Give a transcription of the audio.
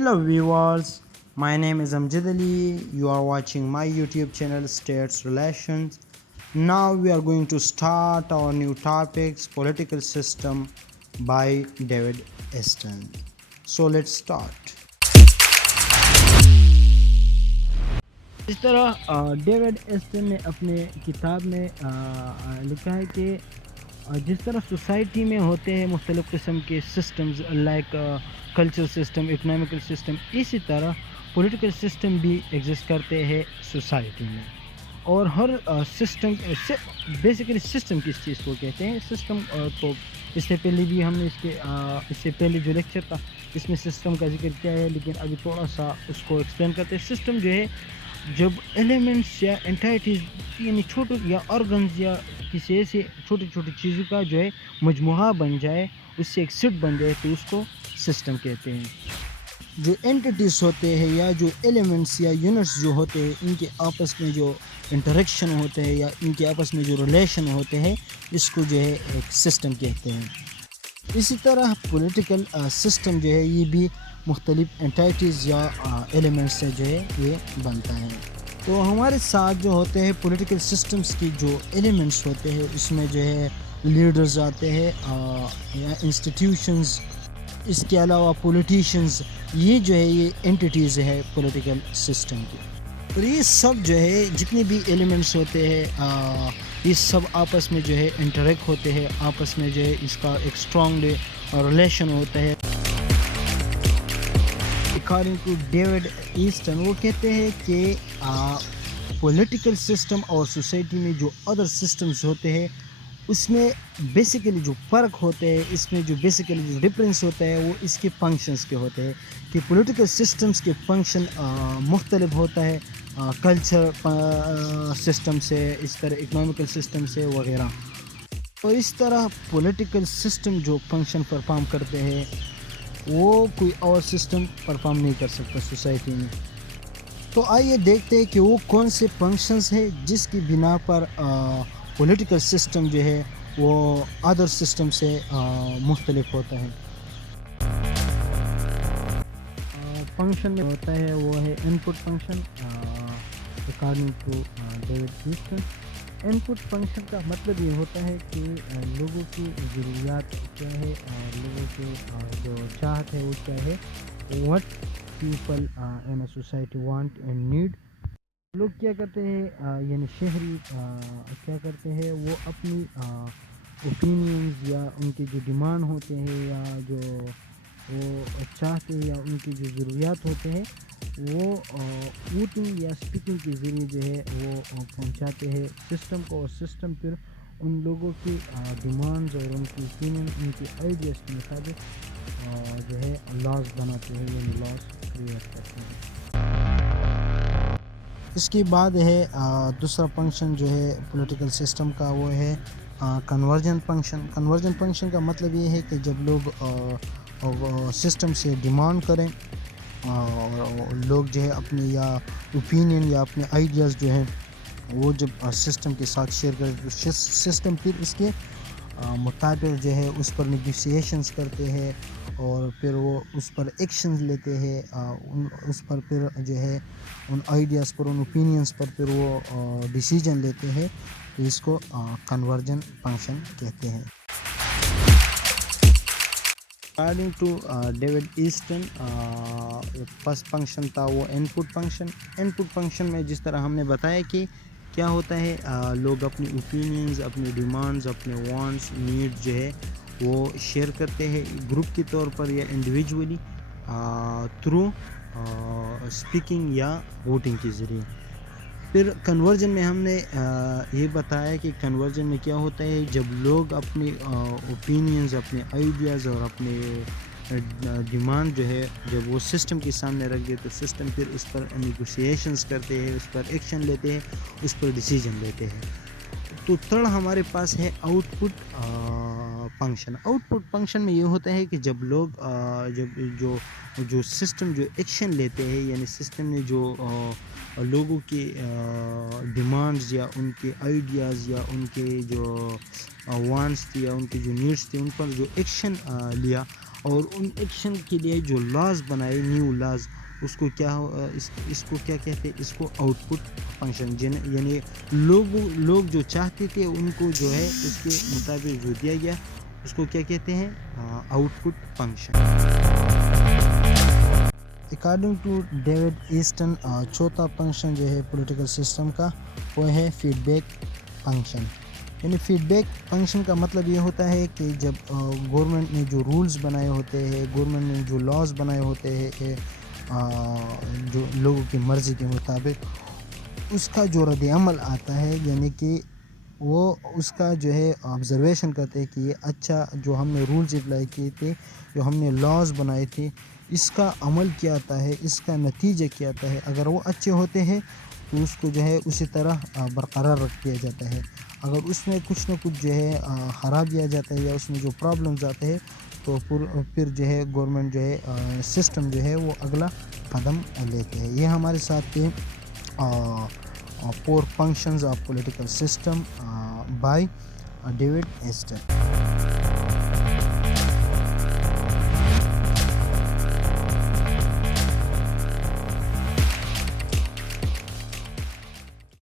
Hello viewers, my name is Amjad Ali. You are watching my YouTube channel States Relations. Now we are going to start our new topics, political system by David Easton. So let's start. اس طرح David Aston نے اپنے کتاب میں لکھا ہے کہ جس طرح سوسائٹی میں ہوتے ہیں مختلف قسم کے systems like culture system, economical system, اسی طرح پولیٹیکل سسٹم بھی ایگزسٹ کرتے ہیں سوسائٹی میں. اور ہر سسٹم بیسیکلی سسٹم کس چیز کو کہتے ہیں؟ سسٹم تو اس سے پہلے بھی ہم نے اس سے پہلے جو لیکچر تھا اس میں سسٹم کا ذکر کیا ہے، لیکن ابھی تھوڑا سا اس کو ایکسپلین کرتے ہیں. سسٹم جو ہے جب ایلیمنٹس یا انٹائٹیز یعنی چھوٹے یا آرگنز یا کسی ایسی چھوٹی چھوٹی چیزوں کا جو ہے مجموعہ بن جائے، اس سے ایک سیٹ بن جائے، تو اس کو سسٹم کہتے ہیں. جو اینٹیز ہوتے ہیں یا جو ایلیمنٹس یا یونٹس جو ہوتے ہیں، ان کے آپس میں جو انٹریکشن ہوتے ہیں یا ان کے آپس میں جو ریلیشن ہوتے ہیں، اس کو جو ہے ایک سسٹم کہتے ہیں. اسی طرح پولیٹیکل سسٹم جو ہے یہ بھی مختلف انٹائٹیز یا ایلیمنٹس سے جو ہے یہ بنتا ہے. تو ہمارے ساتھ جو ہوتے ہیں پولیٹیکل سسٹمز کی جو ایلیمنٹس ہوتے ہیں، اس میں جو ہے لیڈرز آتے ہیں یا انسٹیٹیوشنز، اس کے علاوہ پولیٹیشنز، یہ جو ہے یہ انٹیٹیز ہے پولیٹیکل سسٹم کی. اور یہ سب جو ہے جتنے بھی ایلیمنٹس ہوتے ہیں یہ سب آپس میں جو ہے انٹریکٹ ہوتے ہیں، آپس میں جو ہے اس کا ایک اسٹرانگ ریلیشن ہوتا ہے. اکارڈنگ ٹو ڈیوڈ ایسٹن وہ کہتے ہیں کہ پولیٹیکل سسٹم اور سوسائٹی میں جو ادر سسٹمز ہوتے ہیں اس میں بیسیکلی جو فرق ہوتے ہیں، اس میں جو بیسیکلی جو ڈفرینس ہوتا ہے وہ اس کے فنکشنز کے ہوتے ہیں کہ پولیٹیکل سسٹمز کے فنکشن مختلف ہوتا ہے کلچر سسٹم سے، اس طرح اکنامیکل سسٹم سے وغیرہ. اور اس طرح پولیٹیکل سسٹم جو فنکشن پرفارم کرتے ہیں وہ کوئی اور سسٹم پرفارم نہیں کر سکتا سوسائٹی میں. تو آئیے دیکھتے ہیں کہ وہ کون سے فنکشنز ہیں جس کی بنا پر پولیٹیکل سسٹم جو ہے وہ ادر سسٹم سے مختلف ہوتا ہے. فنکشن میں ہوتا ہے وہ ہے input function according to David Easton. Input function کا مطلب یہ ہوتا ہے کہ لوگوں کی ضروریات کیا ہے، لوگوں کی جو چاہت ہے وہ کیا ہے، what people in a society want and need. لوگ کیا کرتے ہیں یعنی شہری کیا کرتے ہیں، وہ اپنی اوپینینز یا ان کے جو ڈیمانڈ ہوتے ہیں یا جو وہ چاہتے ہیں یا ان کی جو ضروریات ہوتے ہیں وہ ووٹنگ یا اسپیکنگ کے ذریعے جو ہے وہ پہنچاتے ہیں سسٹم کو، اور سسٹم پھر ان لوگوں کی ڈیمانڈز اور ان کی اوپینین، ان کی آئیڈیاز کے مطابق جو ہے لاز بناتے ہیں یعنی لاز کریٹ کرتے ہیں. اس کے بعد ہے دوسرا فنکشن جو ہے پولیٹیکل سسٹم کا، وہ ہے کنورجن فنکشن. کنورجن فنکشن کا مطلب یہ ہے کہ جب لوگ سسٹم سے ڈیمانڈ کریں اور لوگ جو ہے اپنے یا اوپینین یا اپنے آئیڈیاز جو ہیں وہ جب سسٹم کے ساتھ شیئر کریں تو سسٹم پھر اس کے مطابق جو ہے اس پر نیگوسیشنز کرتے ہیں اور پھر وہ اس پر ایکشنز لیتے ہیں، اس پر پھر جو ہے ان آئیڈیاز پر، ان اوپینینز پر پھر وہ ڈیسیجن لیتے ہیں. تو اس کو کنورجن فنکشن کہتے ہیں. According to David Easton first function تھا وہ ان پٹ فنکشن. ان پٹ فنکشن میں جس طرح ہم نے بتایا کہ کیا ہوتا ہے، لوگ اپنی اوپینینز، اپنی ڈیمانڈز، اپنے وانٹس، نیڈ جو ہے وہ شیئر کرتے ہیں گروپ کے طور پر یا انڈیویجولی تھرو اسپیکنگ یا ووٹنگ کے ذریعے. پھر کنورجن میں ہم نے یہ بتایا کہ کنورجن میں کیا ہوتا ہے، جب لوگ اپنی اوپینینز، اپنے آئیڈیاز اور اپنے ڈیمانڈ جو ہے جب وہ سسٹم کے سامنے رکھ دے تو سسٹم پھر اس پر نیگوسیشنز کرتے ہیں، اس پر ایکشن لیتے ہیں، اس پر ڈیسیجن لیتے ہیں. تو تھرڈ ہمارے پاس ہے out put function. Out put function میں یہ ہوتا ہے کہ جب لوگ جب جو سسٹم جو ایکشن لیتے ہیں یعنی سسٹم نے جو لوگوں کے ڈیمانڈز یا ان کے آئیڈیاز یا ان کے جو وانٹس تھی یا ان کی جو نیڈس تھی ان پر جو ایکشن لیا اور ان ایکشن کے لیے جو لاز بنائے نیو لاز اس کو کیا اس کو کیا کہتے ہیں اس کو آؤٹ پٹ فنکشن یعنی لوگ جو چاہتے تھے ان کو جو ہے اس کے مطابق جو دیا گیا اس کو کیا کہتے ہیں output function. According to David Easton چوتھا فنکشن جو ہے پولیٹیکل سسٹم کا وہ ہے فیڈ بیک فنکشن. یعنی فیڈ بیک فنکشن کا مطلب یہ ہوتا ہے کہ جب گورنمنٹ نے جو رولز بنائے ہوتے ہیں گورنمنٹ نے جو لاز بنائے ہوتے ہیں جو لوگوں کی مرضی کے مطابق اس کا جو رد عمل آتا ہے یعنی کہ وہ اس کا جو ہے آبزرویشن کرتے ہیں کہ یہ اچھا جو ہم نے رولز اپلائی کیے تھے جو ہم نے لاز بنائے تھے اس کا عمل کیا آتا ہے اس کا نتیجہ کیا آتا ہے. اگر وہ اچھے ہوتے ہیں تو اس کو جو ہے اسی طرح برقرار رکھ دیا جاتا ہے. اگر اس میں کچھ نہ کچھ جو ہے خراب دیا جاتا ہے یا اس میں جو پرابلمز آتے ہیں تو پھر جو ہے گورنمنٹ جو ہے سسٹم جو ہے وہ اگلا قدم لیتے ہیں. یہ ہمارے ساتھ تھے 4 functions of political system by David Easton.